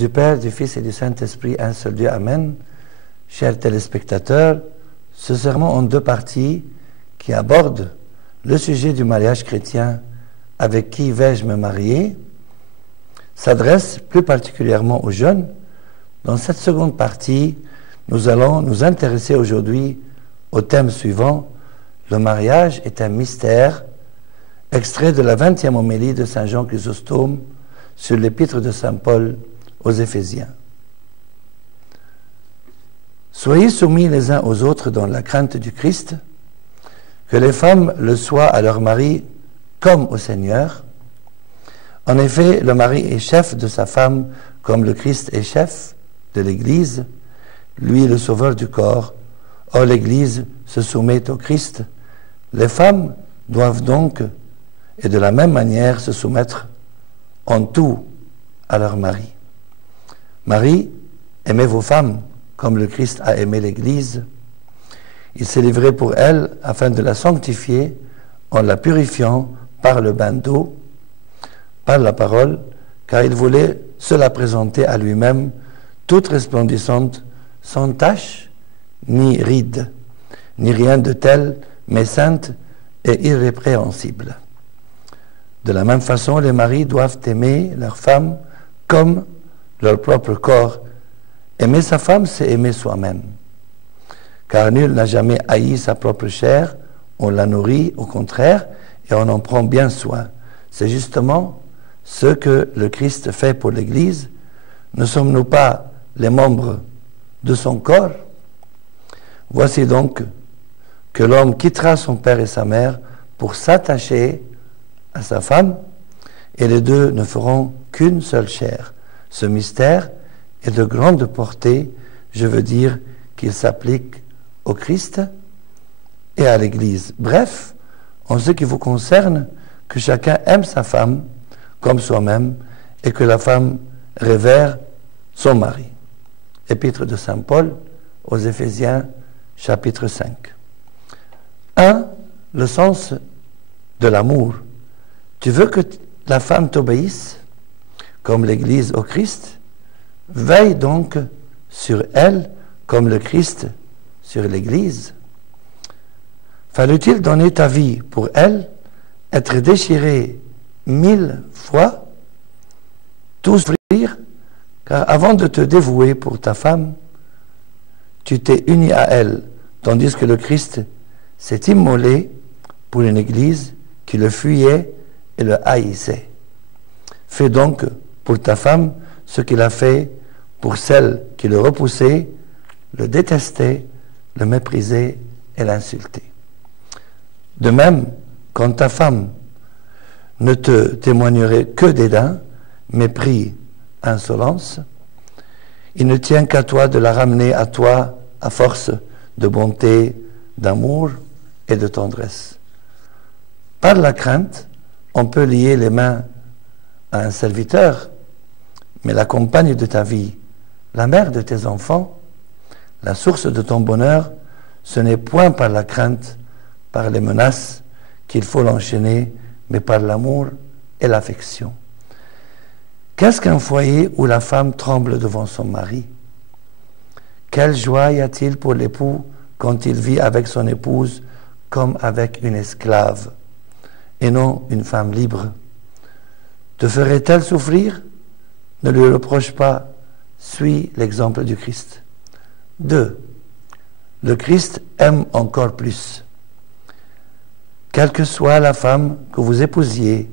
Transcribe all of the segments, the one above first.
du Père, du Fils et du Saint-Esprit, un seul Dieu, Amen. Chers téléspectateurs, ce sermon en deux parties qui aborde le sujet du mariage chrétien. Avec qui vais-je me marier s'adresse plus particulièrement aux jeunes. Dans cette seconde partie, nous allons nous intéresser aujourd'hui au thème suivant: le mariage est un mystère, extrait de la 20e homélie de Saint Jean Chrysostome sur l'épître de Saint Paul aux Éphésiens. Soyez soumis les uns aux autres dans la crainte du Christ, que les femmes le soient à leur mari comme au Seigneur. En effet, le mari est chef de sa femme comme le Christ est chef de l'Église, lui le sauveur du corps. Or l'Église se soumet au Christ. Les femmes doivent donc, et de la même manière, se soumettre en tout à leur mari. Marie, aimez vos femmes comme le Christ a aimé l'Église. Il s'est livré pour elle afin de la sanctifier en la purifiant par le bain d'eau, par la parole, car il voulait se la présenter à lui-même, toute resplendissante, sans tache, ni ride, ni rien de tel, mais sainte et irrépréhensible. De la même façon, les maris doivent aimer leur femme comme leur propre corps. Aimer sa femme, c'est aimer soi-même. Car nul n'a jamais haï sa propre chair, on la nourrit, au contraire, et on en prend bien soin. C'est justement ce que le Christ fait pour l'Église. Ne sommes-nous pas les membres de son corps? Voici donc que l'homme quittera son père et sa mère pour s'attacher à sa femme, et les deux ne feront qu'une seule chair. Ce mystère est de grande portée, je veux dire qu'il s'applique au Christ et à l'Église. Bref, en ce qui vous concerne, que chacun aime sa femme comme soi-même et que la femme révère son mari. Épître de Saint Paul aux Éphésiens, chapitre 5. 1. Le sens de l'amour. Tu veux que la femme t'obéisse, comme l'Église au Christ? Veille donc sur elle, comme le Christ sur l'Église. Fallut-il donner ta vie pour elle, être déchiré 1000 fois, tout souffrir, car avant de te dévouer pour ta femme, tu t'es uni à elle, tandis que le Christ s'est immolé pour une Église qui le fuyait et le haïssait. Fais donc pour ta femme ce qu'il a fait pour celle qui le repoussait, le détestait, le méprisait et l'insultait. De même, quand ta femme ne te témoignerait que dédain, mépris, insolence, il ne tient qu'à toi de la ramener à toi à force de bonté, d'amour et de tendresse. Par la crainte, on peut lier les mains à un serviteur, mais la compagne de ta vie, la mère de tes enfants, la source de ton bonheur, ce n'est point par la crainte, par les menaces qu'il faut l'enchaîner, mais par l'amour et l'affection. Qu'est-ce qu'un foyer où la femme tremble devant son mari? Quelle joie y a-t-il pour l'époux quand il vit avec son épouse comme avec une esclave et non une femme libre? Te ferait-elle souffrir? Ne lui reproche pas, suis l'exemple du Christ. 2. Le Christ aime encore plus. Quelle que soit la femme que vous épousiez,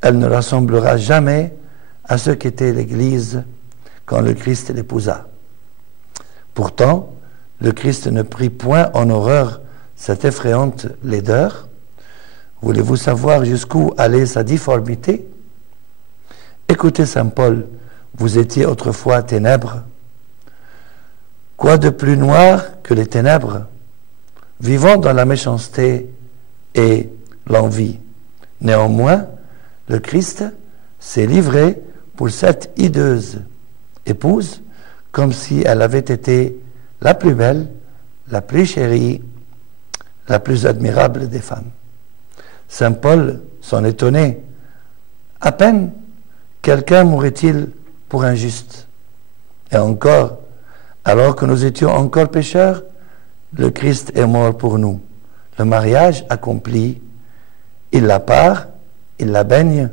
elle ne ressemblera jamais à ce qu'était l'Église quand le Christ l'épousa. Pourtant, le Christ ne prit point en horreur cette effrayante laideur. Voulez-vous savoir jusqu'où allait sa difformité? Écoutez Saint Paul, vous étiez autrefois ténèbres. Quoi de plus noir que les ténèbres? Vivant dans la méchanceté et l'envie. Néanmoins, le Christ s'est livré pour cette hideuse épouse comme si elle avait été la plus belle, la plus chérie, la plus admirable des femmes. Saint Paul s'en étonnait. À peine quelqu'un m'aurait-il pour un juste. Et encore, alors que nous étions encore pécheurs, le Christ est mort pour nous. Le mariage accompli, il la part, il la baigne,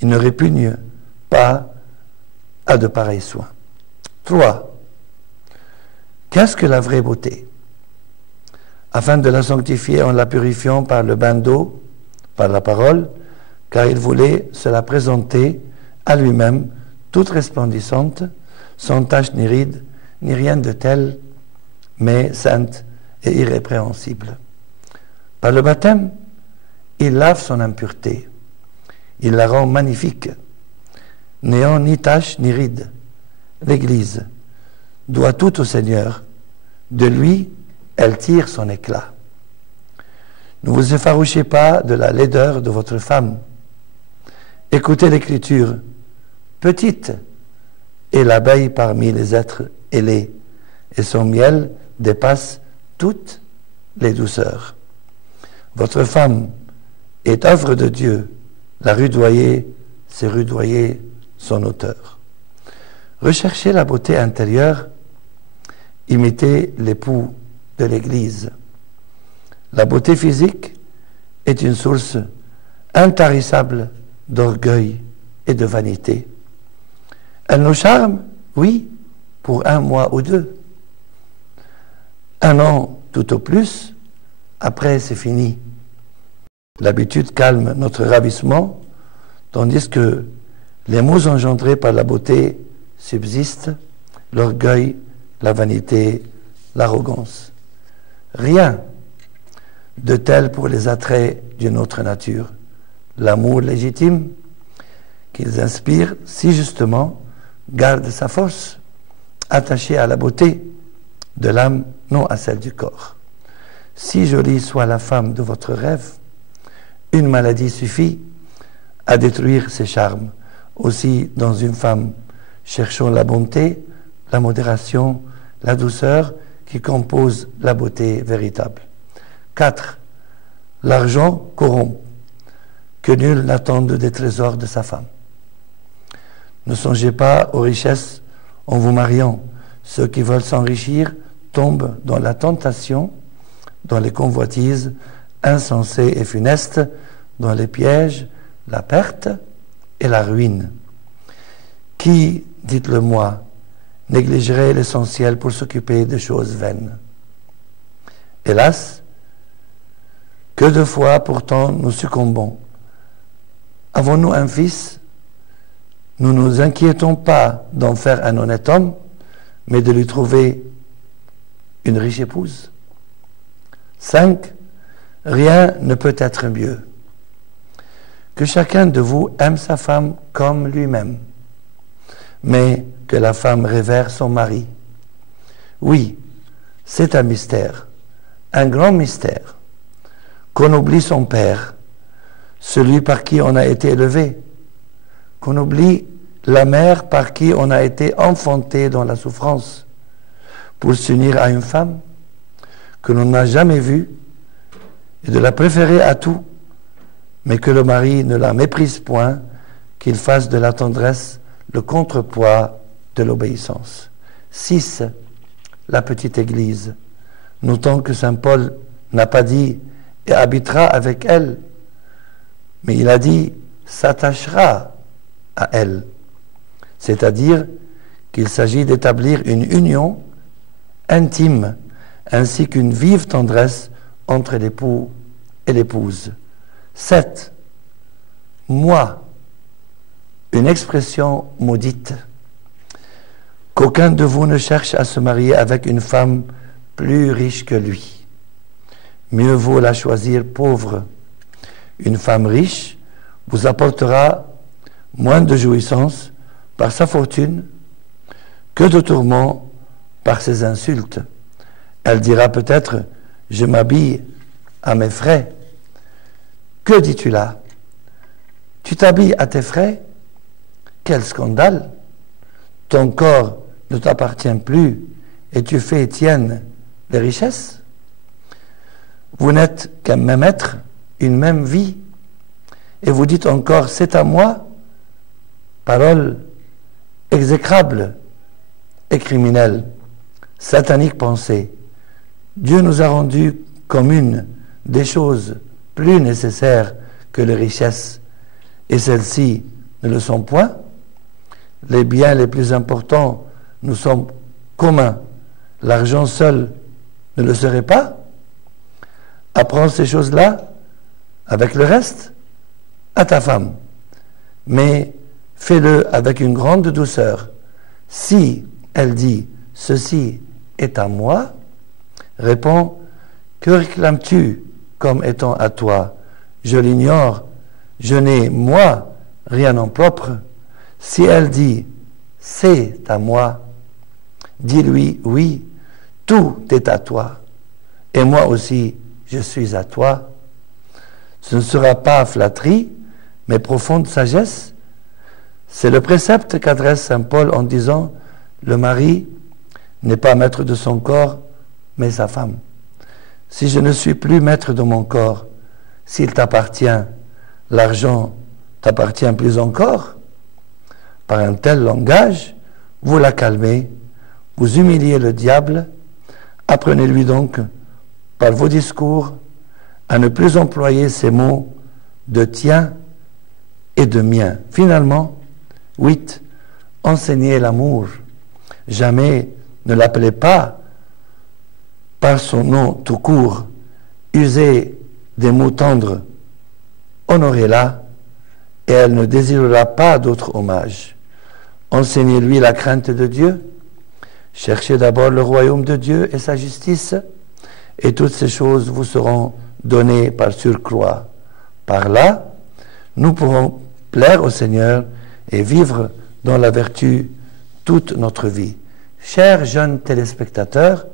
il ne répugne pas à de pareils soins. 3. Qu'est-ce que la vraie beauté? Afin de la sanctifier en la purifiant par le bain d'eau, par la parole, car il voulait se la présenter à lui-même, toute resplendissante, sans tache ni ride, ni rien de tel, mais sainte et irrépréhensible. Par le baptême, il lave son impureté, il la rend magnifique, n'ayant ni tache ni ride. L'Église doit tout au Seigneur, de lui, elle tire son éclat. Ne vous effarouchez pas de la laideur de votre femme. Écoutez l'Écriture. Petite est l'abeille parmi les êtres ailés, et son miel dépasse toutes les douceurs. Votre femme est œuvre de Dieu. La rudoyer, c'est rudoyer son auteur. Recherchez la beauté intérieure, imitez l'époux de l'Église. La beauté physique est une source intarissable d'orgueil et de vanité. Elle nous charme, oui, pour 1 mois ou 2. 1 an tout au plus, après c'est fini. L'habitude calme notre ravissement, tandis que les maux engendrés par la beauté subsistent, l'orgueil, la vanité, l'arrogance. Rien de tel pour les attraits d'une autre nature. L'amour légitime qu'ils inspirent si justement garde sa force, attachée à la beauté de l'âme, non à celle du corps. Si jolie soit la femme de votre rêve, une maladie suffit à détruire ses charmes. Aussi, dans une femme, cherchons la bonté, la modération, la douceur qui composent la beauté véritable. 4. L'argent corrompt, que nul n'attende des trésors de sa femme. Ne songez pas aux richesses en vous mariant. Ceux qui veulent s'enrichir tombent dans la tentation, dans les convoitises insensées et funestes, dans les pièges, la perte et la ruine. Qui, dites-le moi, négligerait l'essentiel pour s'occuper de choses vaines? Hélas, que de fois pourtant nous succombons. Avons-nous un fils? Nous ne nous inquiétons pas d'en faire un honnête homme, mais de lui trouver une riche épouse. 5. Rien ne peut être mieux. Que chacun de vous aime sa femme comme lui-même, mais que la femme révère son mari. Oui, c'est un mystère, un grand mystère, qu'on oublie son père, celui par qui on a été élevé, qu'on oublie la mère par qui on a été enfanté dans la souffrance, pour s'unir à une femme que l'on n'a jamais vue et de la préférer à tout, mais que le mari ne la méprise point, qu'il fasse de la tendresse le contrepoids de l'obéissance. 6. La petite Église. Notons que saint Paul n'a pas dit « et habitera avec elle », mais il a dit « s'attachera à elle », c'est-à-dire qu'il s'agit d'établir une union intime ainsi qu'une vive tendresse entre l'époux et l'épouse. 7. Moi, une expression maudite. Qu'aucun de vous ne cherche à se marier avec une femme plus riche que lui. Mieux vaut la choisir pauvre. Une femme riche vous apportera moins de jouissance par sa fortune que de tourments par ses insultes. Elle dira peut-être « je m'habille à mes frais ». Que dis-tu là? Tu t'habilles à tes frais? Quel scandale! Ton corps ne t'appartient plus et tu fais tienne les richesses? Vous n'êtes qu'un même être, une même vie, et vous dites encore « c'est à moi ». Parole exécrable et criminelle, satanique pensée. Dieu nous a rendu communes des choses plus nécessaires que les richesses, et celles-ci ne le sont point. Les biens les plus importants nous sont communs. L'argent seul ne le serait pas. Apprends ces choses-là avec le reste à ta femme, mais fais-le avec une grande douceur. Si elle dit « ceci est à moi », réponds « que réclames-tu comme étant à toi? Je l'ignore, je n'ai, moi, rien en propre. » Si elle dit « c'est à moi », dis-lui « oui, tout est à toi, et moi aussi je suis à toi. » Ce ne sera pas flatterie, mais profonde sagesse. C'est le précepte qu'adresse saint Paul en disant « le mari n'est pas maître de son corps, mais sa femme. Si je ne suis plus maître de mon corps, s'il t'appartient, l'argent t'appartient plus encore. » Par un tel langage, vous la calmez, vous humiliez le diable. Apprenez-lui donc, par vos discours, à ne plus employer ces mots de tien et de mien. Finalement, 8. Enseignez l'amour. Jamais ne l'appelez pas par son nom tout court. Usez des mots tendres. Honorez-la, et elle ne désirera pas d'autre hommage. Enseignez-lui la crainte de Dieu. Cherchez d'abord le royaume de Dieu et sa justice, et toutes ces choses vous seront données par surcroît. Par là, nous pourrons plaire au Seigneur et vivre dans la vertu toute notre vie. Chers jeunes téléspectateurs,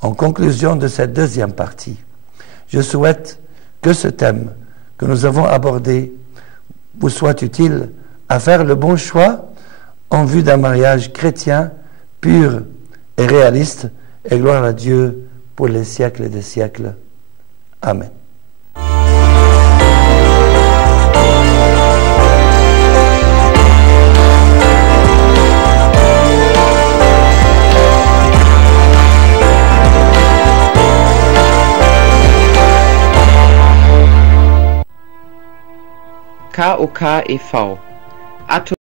en conclusion de cette deuxième partie, je souhaite que ce thème que nous avons abordé vous soit utile à faire le bon choix en vue d'un mariage chrétien, pur et réaliste, et gloire à Dieu pour les siècles des siècles. Amen. KOK e.V.